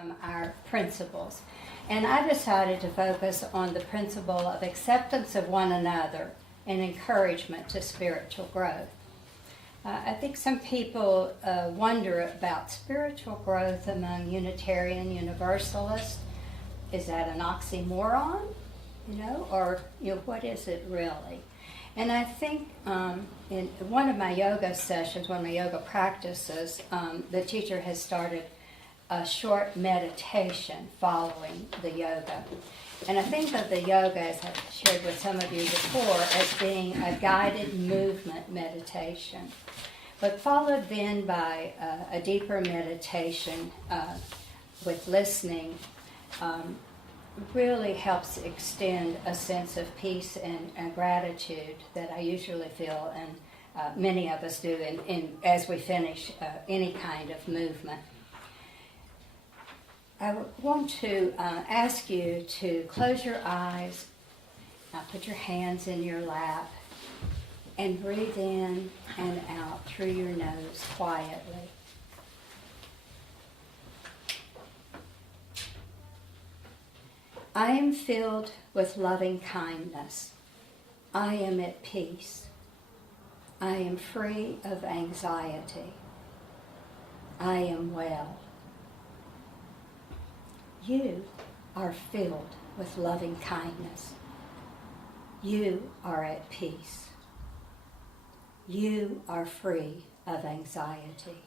from our principles. And I decided to focus on the principle of acceptance of one another and encouragement to spiritual growth. I think some people wonder about spiritual growth among Unitarian Universalists. Is that an oxymoron? Or what is it really? And I think in one of my yoga sessions, one of my yoga practices, the teacher has started a short meditation following the yoga. And I think of the yoga, as I've shared with some of you before, as being a guided movement meditation, but followed then by a deeper meditation with listening. Really helps extend a sense of peace and gratitude that I usually feel, and many of us do as we finish any kind of movement. I want to ask you to close your eyes, put your hands in your lap, and breathe in and out through your nose quietly. I am filled with loving kindness. I am at peace. I am free of anxiety. I am well. You are filled with loving kindness. You are at peace. You are free of anxiety.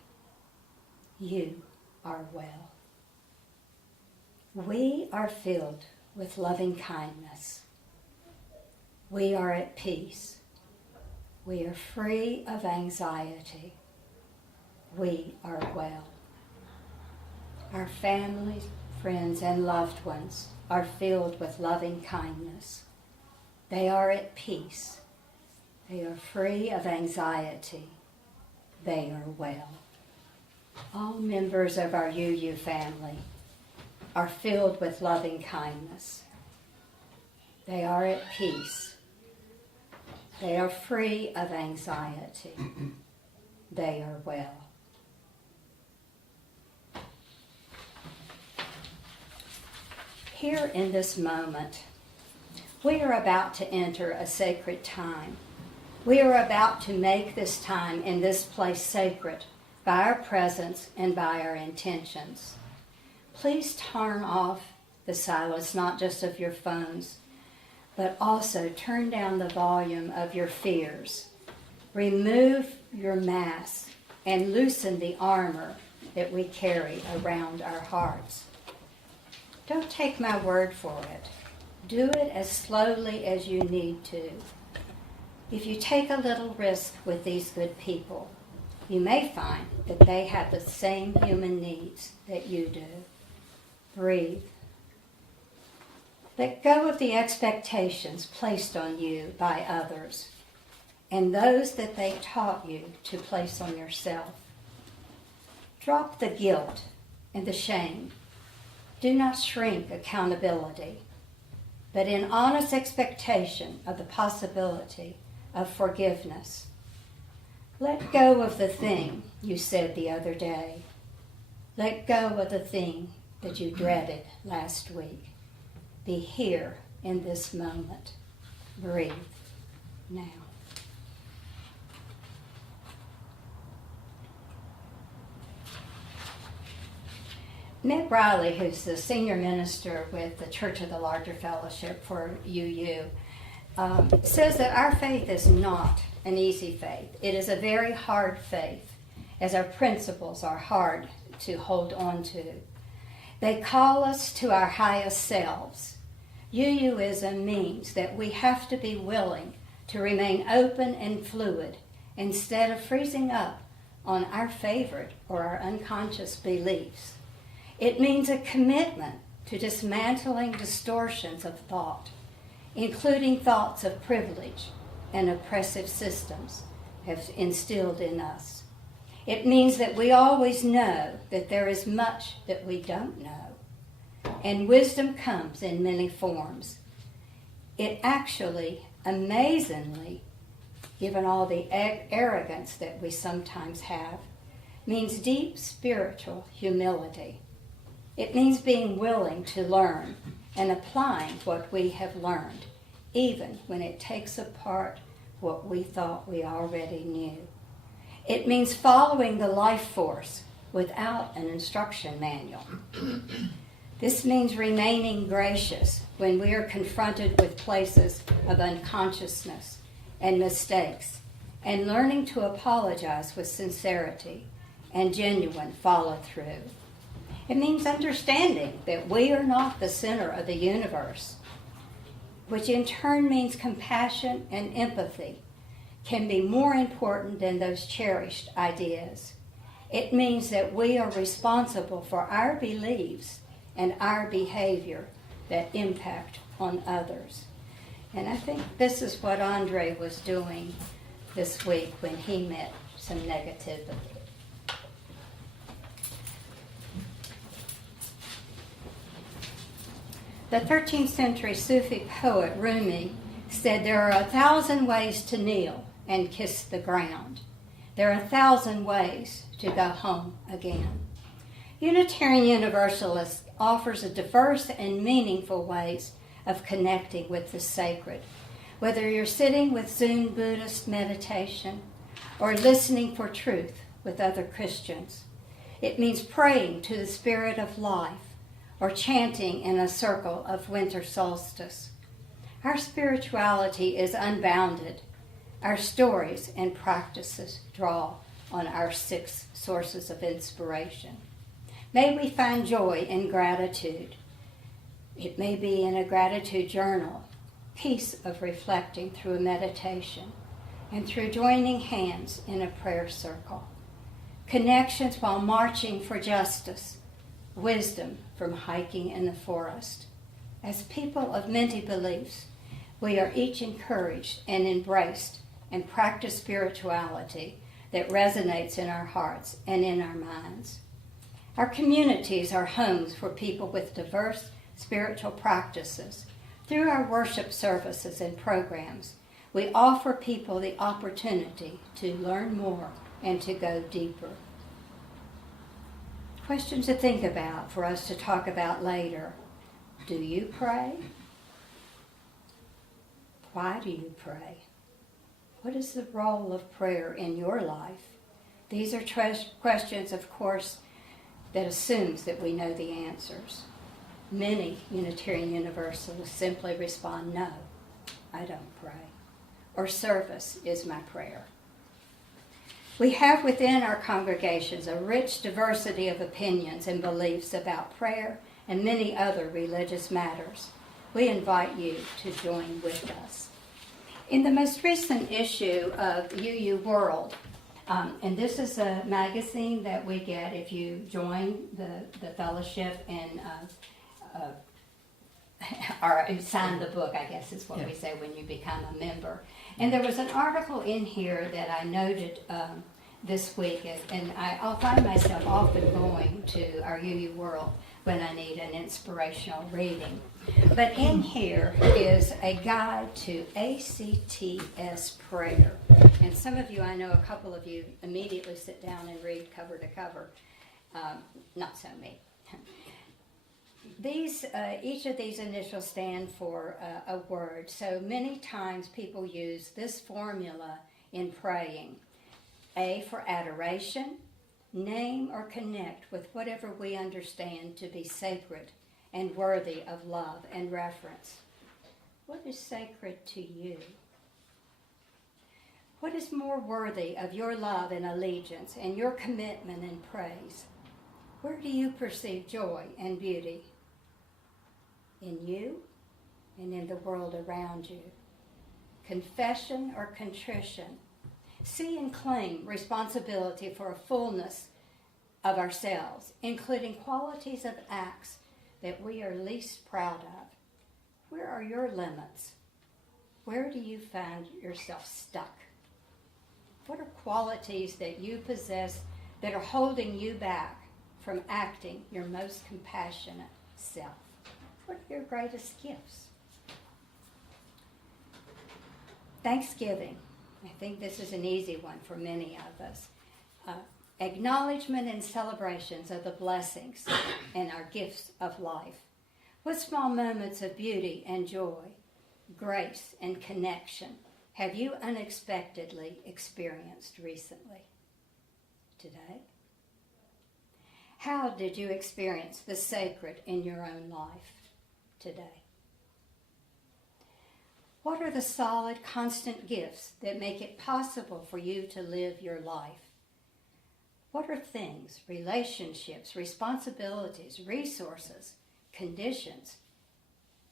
You are well. We are filled with loving kindness. We are at peace. We are free of anxiety. We are well. Our families, friends, and loved ones are filled with loving kindness. They are at peace. They are free of anxiety. They are well. All members of our UU family are filled with loving kindness. They are at peace. They are free of anxiety. They are well. Here in this moment, we are about to enter a sacred time. We are about to make this time in this place sacred by our presence and by our intentions. Please turn off the silence, not just of your phones, but also turn down the volume of your fears. Remove your mask and loosen the armor that we carry around our hearts. Don't take my word for it. Do it as slowly as you need to. If you take a little risk with these good people, you may find that they have the same human needs that you do. Breathe. Let go of the expectations placed on you by others and those that they taught you to place on yourself. Drop the guilt and the shame. Do not shrink accountability, but in honest expectation of the possibility of forgiveness. Let go of the thing you said the other day. Let go of the thing that you dreaded last week. Be here in this moment. Breathe now. Ned Riley, who's the senior minister with the Church of the Larger Fellowship for UU, says that our faith is not an easy faith. It is a very hard faith, as our principles are hard to hold on to. They call us to our highest selves. UUism means that we have to be willing to remain open and fluid instead of freezing up on our favorite or our unconscious beliefs. It means a commitment to dismantling distortions of thought, including thoughts of privilege and oppressive systems have instilled in us. It means that we always know that there is much that we don't know, and wisdom comes in many forms. It actually, amazingly, given all the arrogance that we sometimes have, means deep spiritual humility. It means being willing to learn and applying what we have learned, even when it takes apart what we thought we already knew. It means following the life force without an instruction manual. This means remaining gracious when we are confronted with places of unconsciousness and mistakes, and learning to apologize with sincerity and genuine follow-through. It means understanding that we are not the center of the universe, which in turn means compassion and empathy can be more important than those cherished ideas. It means that we are responsible for our beliefs and our behavior that impact on others. And I think this is what Andre was doing this week when he met some negativity. The 13th century Sufi poet Rumi said, "There are 1,000 ways to kneel and kiss the ground. There are 1,000 ways to go home again." Unitarian Universalist offers a diverse and meaningful ways of connecting with the sacred. Whether you're sitting with Zen Buddhist meditation or listening for truth with other Christians, it means praying to the spirit of life or chanting in a circle of winter solstice. Our spirituality is unbounded. Our stories and practices draw on our 6 sources of inspiration. May we find joy in gratitude. It may be in a gratitude journal, peace of reflecting through a meditation, and through joining hands in a prayer circle. Connections while marching for justice, wisdom from hiking in the forest. As people of many beliefs, we are each encouraged and embraced and practice spirituality that resonates in our hearts and in our minds. Our communities are homes for people with diverse spiritual practices. Through our worship services and programs, we offer people the opportunity to learn more and to go deeper. Questions to think about for us to talk about later. Do you pray? Why do you pray? What is the role of prayer in your life? These are questions, of course, that assumes that we know the answers. Many Unitarian Universalists simply respond, "No, I don't pray," or "Service is my prayer." We have within our congregations a rich diversity of opinions and beliefs about prayer and many other religious matters. We invite you to join with us. In the most recent issue of UU World, and this is a magazine that we get if you join the fellowship and or sign the book, I guess is what we say when you become a member. And there was an article in here that I noted this week, and I'll find myself often going to our UU World when I need an inspirational reading. But in here is a guide to ACTS prayer. And some of you, I know a couple of you, immediately sit down and read cover to cover. Not so me. Each of these initials stand for a word. So many times people use this formula in praying. A for adoration, name or connect with whatever we understand to be sacred and worthy of love and reverence. What is sacred to you? What is more worthy of your love and allegiance and your commitment and praise? Where do you perceive joy and beauty? In you and in the world around you. Confession or contrition. See and claim responsibility for a fullness of ourselves, including qualities of acts that we are least proud of. Where are your limits? Where do you find yourself stuck? What are qualities that you possess that are holding you back from acting your most compassionate self? What are your greatest gifts? Thanksgiving. I think this is an easy one for many of us. Acknowledgement and celebrations of the blessings and our gifts of life. What small moments of beauty and joy, grace and connection have you unexpectedly experienced recently? Today? How did you experience the sacred in your own life today? What are the solid, constant gifts that make it possible for you to live your life? What are things, relationships, responsibilities, resources, conditions?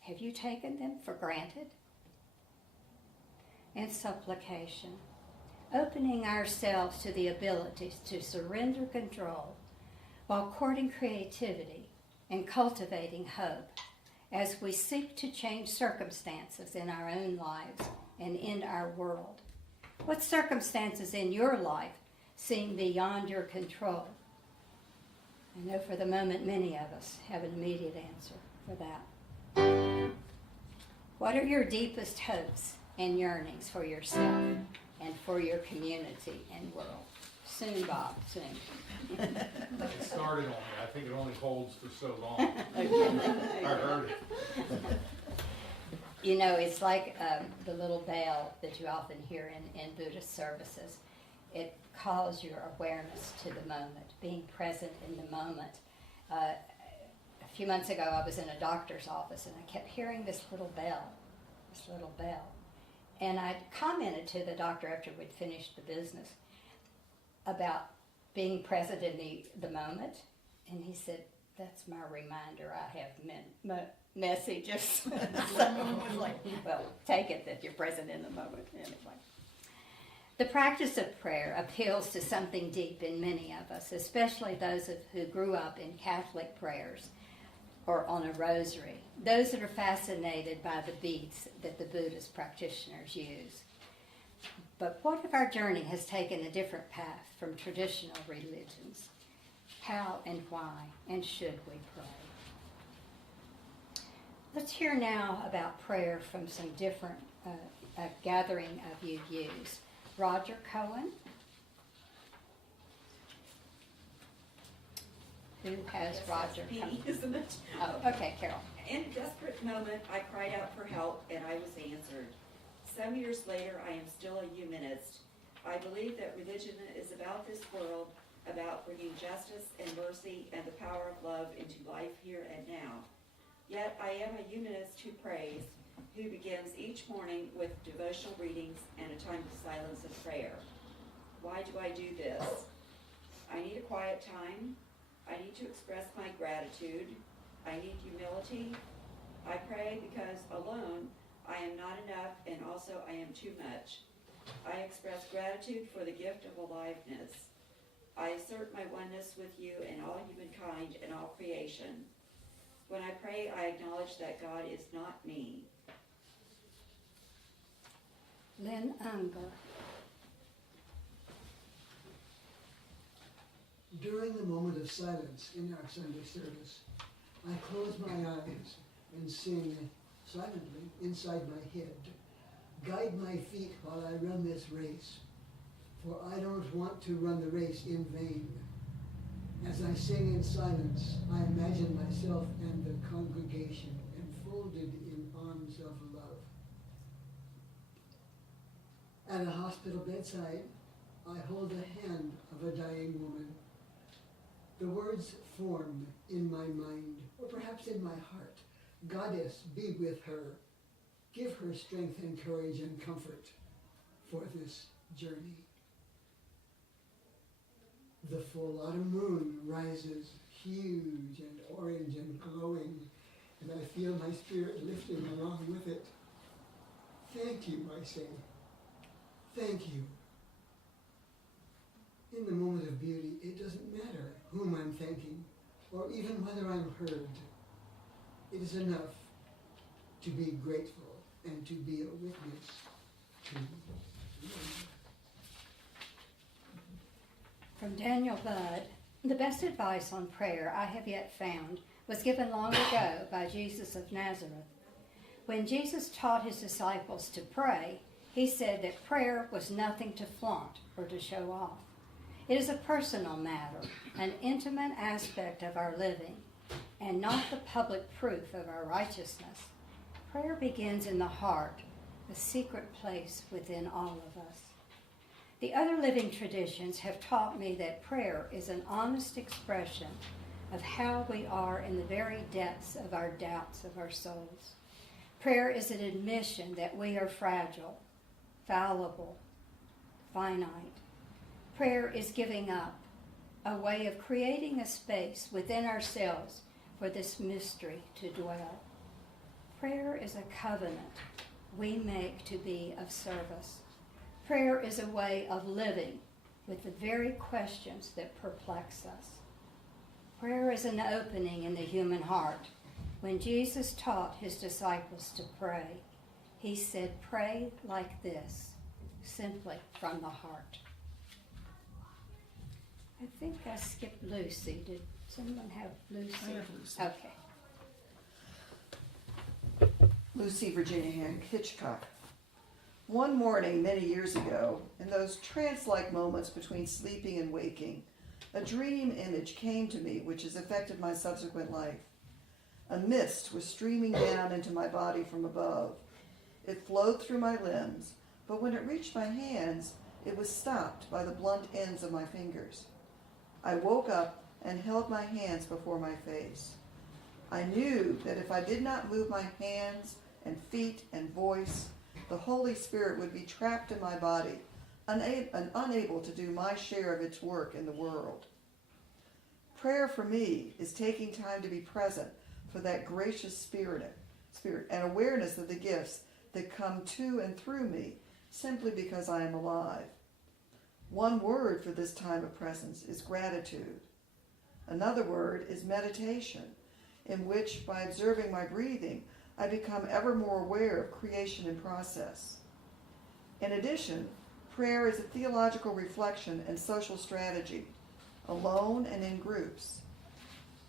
Have you taken them for granted? And supplication, opening ourselves to the abilities to surrender control while courting creativity and cultivating hope as we seek to change circumstances in our own lives and in our world. What circumstances in your life seem beyond your control? I know for the moment many of us have an immediate answer for that. What are your deepest hopes and yearnings for yourself and for your community and world? Soon, Bob, soon. It started on me. I think it only holds for so long. I heard it. You know, it's like the little bell that you often hear in Buddhist services. It calls your awareness to the moment, being present in the moment. A few months ago, I was in a doctor's office, and I kept hearing this little bell. And I commented to the doctor after we'd finished the business about being present in the moment. And he said, that's my reminder I have messages. Someone was like, well, take it that you're present in the moment. Anyway. The practice of prayer appeals to something deep in many of us, especially those who grew up in Catholic prayers or on a rosary, those that are fascinated by the beads that the Buddhist practitioners use. But what if our journey has taken a different path from traditional religions? How and why, and should we pray? Let's hear now about prayer from some different gathering of UUs. Roger Cohen. Who has Roger Cohen? Isn't it? Oh, okay, Carol. In a desperate moment, I cried out for help, and I was answered. Some years later, I am still a humanist. I believe that religion is about this world, about bringing justice and mercy and the power of love into life here and now. Yet I am a humanist who prays, who begins each morning with devotional readings and a time of silence and prayer. Why do I do this? I need a quiet time. I need to express my gratitude. I need humility. I pray because alone I am not enough, and also I am too much. I express gratitude for the gift of aliveness. I assert my oneness with you and all humankind and all creation. When I pray, I acknowledge that God is not me. Lynn Unger. During the moment of silence in our Sunday service, I close my eyes and sing silently inside my head, guide my feet while I run this race, for I don't want to run the race in vain. As I sing in silence, I imagine myself and the congregation enfolded in arms of love. At a hospital bedside, I hold the hand of a dying woman. The words form in my mind, or perhaps in my heart. Goddess, be with her. Give her strength and courage and comfort for this journey. The full autumn moon rises huge and orange and glowing, and I feel my spirit lifting along with it. Thank you, I say. Thank you. In the moment of beauty, it doesn't matter whom I'm thanking, or even whether I'm heard. It is enough to be grateful and to be a witness to love. From Daniel Budd, the best advice on prayer I have yet found was given long ago by Jesus of Nazareth. When Jesus taught his disciples to pray, he said that prayer was nothing to flaunt or to show off. It is a personal matter, an intimate aspect of our living, and not the public proof of our righteousness. Prayer begins in the heart, a secret place within all of us. The other living traditions have taught me that prayer is an honest expression of how we are in the very depths of our doubts of our souls. Prayer is an admission that we are fragile, fallible, finite. Prayer is giving up, a way of creating a space within ourselves for this mystery to dwell. Prayer is a covenant we make to be of service. Prayer is a way of living with the very questions that perplex us. Prayer is an opening in the human heart. When Jesus taught his disciples to pray, he said, "Pray like this, simply from the heart." I think I skipped Lucy. Did someone have Lucy? I have Lucy. Okay. Lucy Virginia Hitchcock. One morning many years ago, in those trance-like moments between sleeping and waking, a dream image came to me which has affected my subsequent life. A mist was streaming down into my body from above. It flowed through my limbs, but when it reached my hands, it was stopped by the blunt ends of my fingers. I woke up and held my hands before my face. I knew that if I did not move my hands and feet and voice, the Holy Spirit would be trapped in my body, unable to do my share of its work in the world. Prayer for me is taking time to be present for that gracious spirit and awareness of the gifts that come to and through me simply because I am alive. One word for this time of presence is gratitude. Another word is meditation, in which, by observing my breathing, I become ever more aware of creation and process. In addition, prayer is a theological reflection and social strategy, alone and in groups.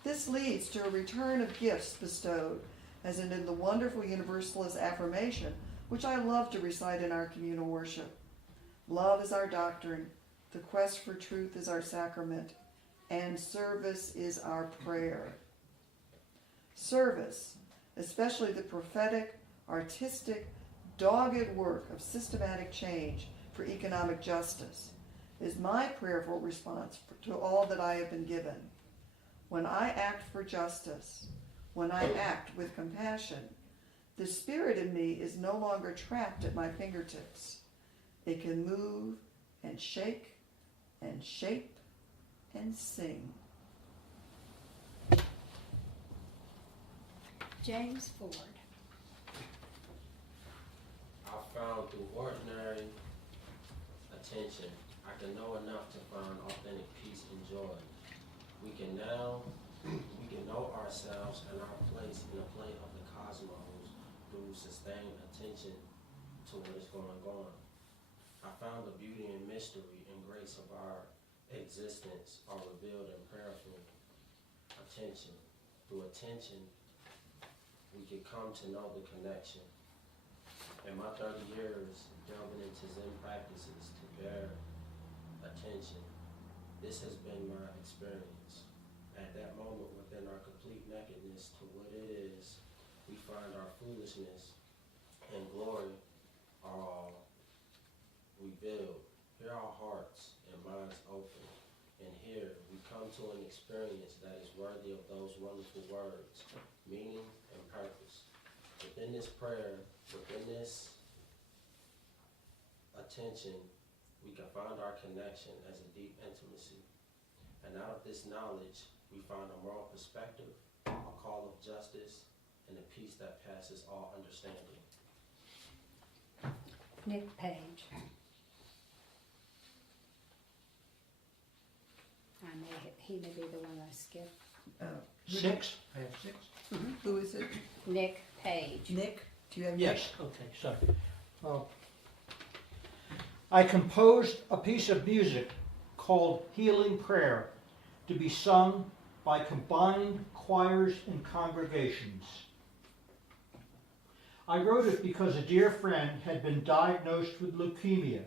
This leads to a return of gifts bestowed, as in the wonderful Universalist affirmation, which I love to recite in our communal worship. Love is our doctrine, the quest for truth is our sacrament, and service is our prayer. Service, especially the prophetic, artistic, dogged work of systematic change for economic justice, is my prayerful response to all that I have been given. When I act for justice, when I act with compassion, the spirit in me is no longer trapped at my fingertips. It can move and shake and shape and sing. James Ford. I found through ordinary attention, I can know enough to find authentic peace and joy. We can know ourselves and our place in the plane of the cosmos through sustained attention to what is going on. I found the beauty and mystery and grace of our existence are revealed in prayerful attention. Through attention, we can come to know the connection. In my 30 years delving into Zen practices to bear attention, this has been my experience. At that moment, within our complete nakedness to what it is, we find our foolishness and glory are all revealed. Here our hearts and minds open, and here we come to an experience that is worthy of those wonderful words, meaning and purpose. Within this prayer, within this attention, we can find our connection as a deep intimacy. And out of this knowledge, we find a moral perspective, a call of justice, and a peace that passes all understanding. Nick Page. He may be the one I skipped. 6? I have 6. Who is it? Nick Page. Nick? Do you have Yes, okay, sorry. I composed a piece of music called Healing Prayer to be sung by combined choirs and congregations. I wrote it because a dear friend had been diagnosed with leukemia.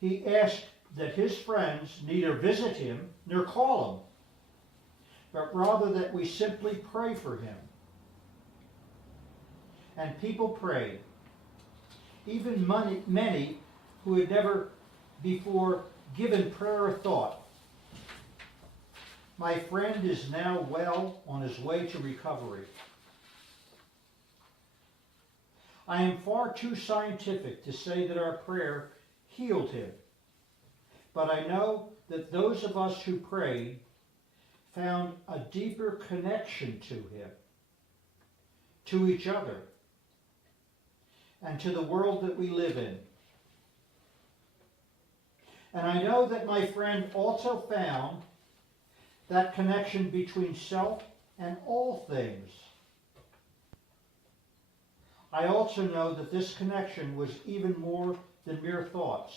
He asked that his friends neither visit him nor call him, but rather that we simply pray for him. And people prayed, even many who had never before given prayer a thought. My friend is now well on his way to recovery. I am far too scientific to say that our prayer healed him, but I know that those of us who prayed found a deeper connection to him, to each other, and to the world that we live in. And I know that my friend also found that connection between self and all things. I also know that this connection was even more than mere thoughts.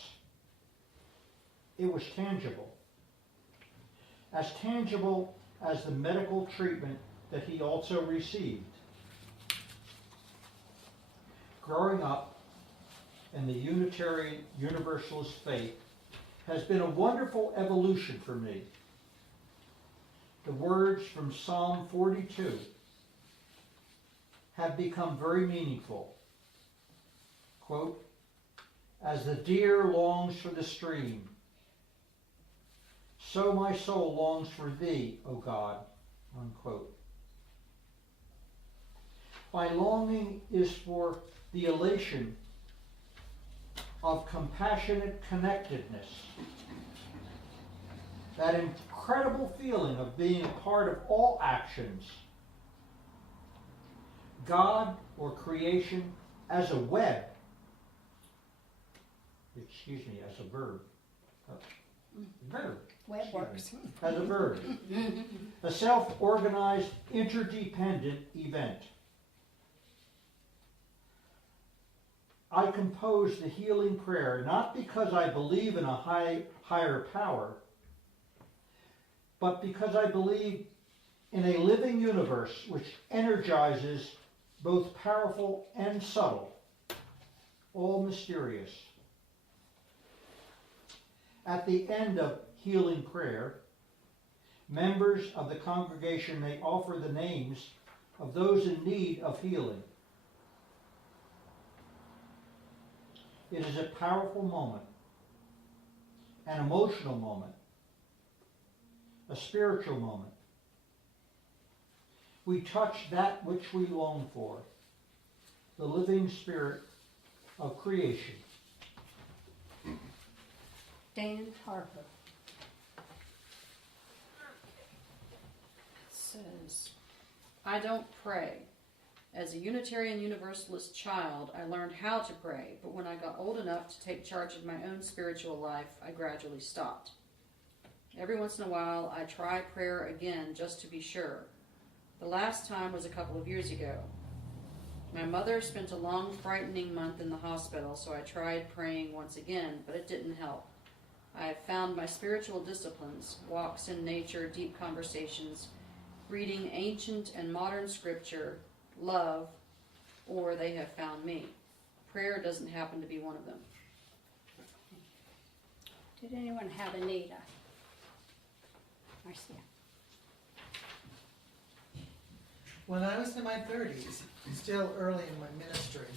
It was tangible as the medical treatment that he also received. Growing up in the Unitarian Universalist faith has been a wonderful evolution for me. The words from Psalm 42 have become very meaningful. Quote, as the deer longs for the stream, so my soul longs for thee, O God, unquote. My longing is for the elation of compassionate connectedness, that incredible feeling of being a part of all actions, God or creation as a web, as a verb. Web works. As a verb. A self-organized, interdependent event. I composed the healing prayer not because I believe in a higher power, but because I believe in a living universe which energizes both powerful and subtle, all mysterious. At the end of healing prayer, members of the congregation may offer the names of those in need of healing. It is a powerful moment, an emotional moment, a spiritual moment. We touch that which we long for, the living spirit of creation. Dan Harper. It says, I don't pray. As a Unitarian Universalist child, I learned how to pray, but when I got old enough to take charge of my own spiritual life, I gradually stopped. Every once in a while, I try prayer again just to be sure. The last time was a couple of years ago. My mother spent a long, frightening month in the hospital, so I tried praying once again, but it didn't help. I have found my spiritual disciplines, walks in nature, deep conversations, reading ancient and modern scripture, love, or they have found me. Prayer doesn't happen to be one of them. Did anyone have Anita? Marcia. When I was in my 30s, still early in my ministry,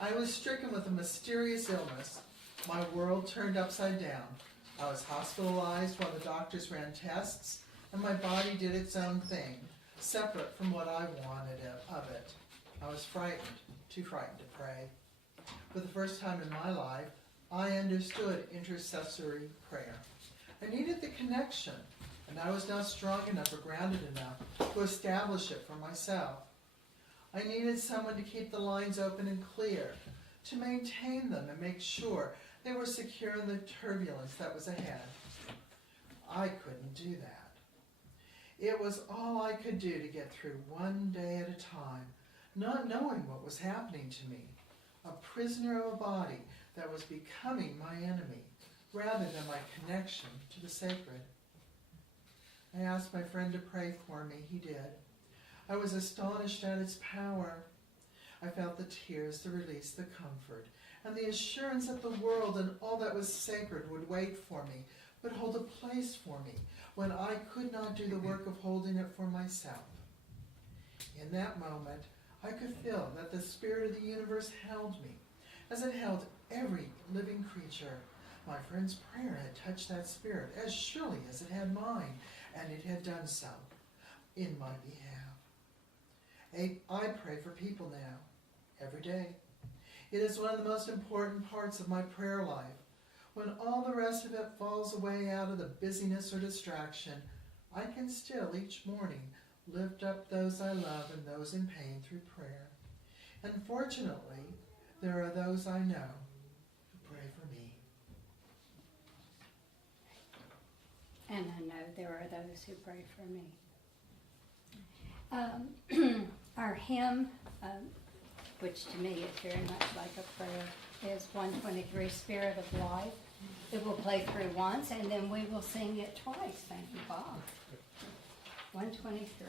I was stricken with a mysterious illness. My world turned upside down. I was hospitalized while the doctors ran tests, and my body did its own thing, separate from what I wanted of it. I was frightened, too frightened to pray. For the first time in my life, I understood intercessory prayer. I needed the connection, and I was not strong enough or grounded enough to establish it for myself. I needed someone to keep the lines open and clear, to maintain them and make sure they were secure in the turbulence that was ahead. I couldn't do that. It was all I could do to get through one day at a time, not knowing what was happening to me, a prisoner of a body that was becoming my enemy, rather than my connection to the sacred. I asked my friend to pray for me. He did. I was astonished at its power. I felt the tears, the release, the comfort, and the assurance that the world and all that was sacred would wait for me, would hold a place for me, when I could not do the work of holding it for myself. In that moment, I could feel that the spirit of the universe held me, as it held every living creature. My friend's prayer had touched that spirit as surely as it had mine, and it had done so in my behalf. I pray for people now, every day. It is one of the most important parts of my prayer life. When all the rest of it falls away out of the busyness or distraction, I can still each morning lift up those I love and those in pain through prayer. And fortunately, there are those I know who pray for me. And I know there are those who pray for me. Our hymn, which to me is very much like a prayer, is 123, Spirit of Life. It will play through once, and then we will sing it twice. Thank you, Bob. 123.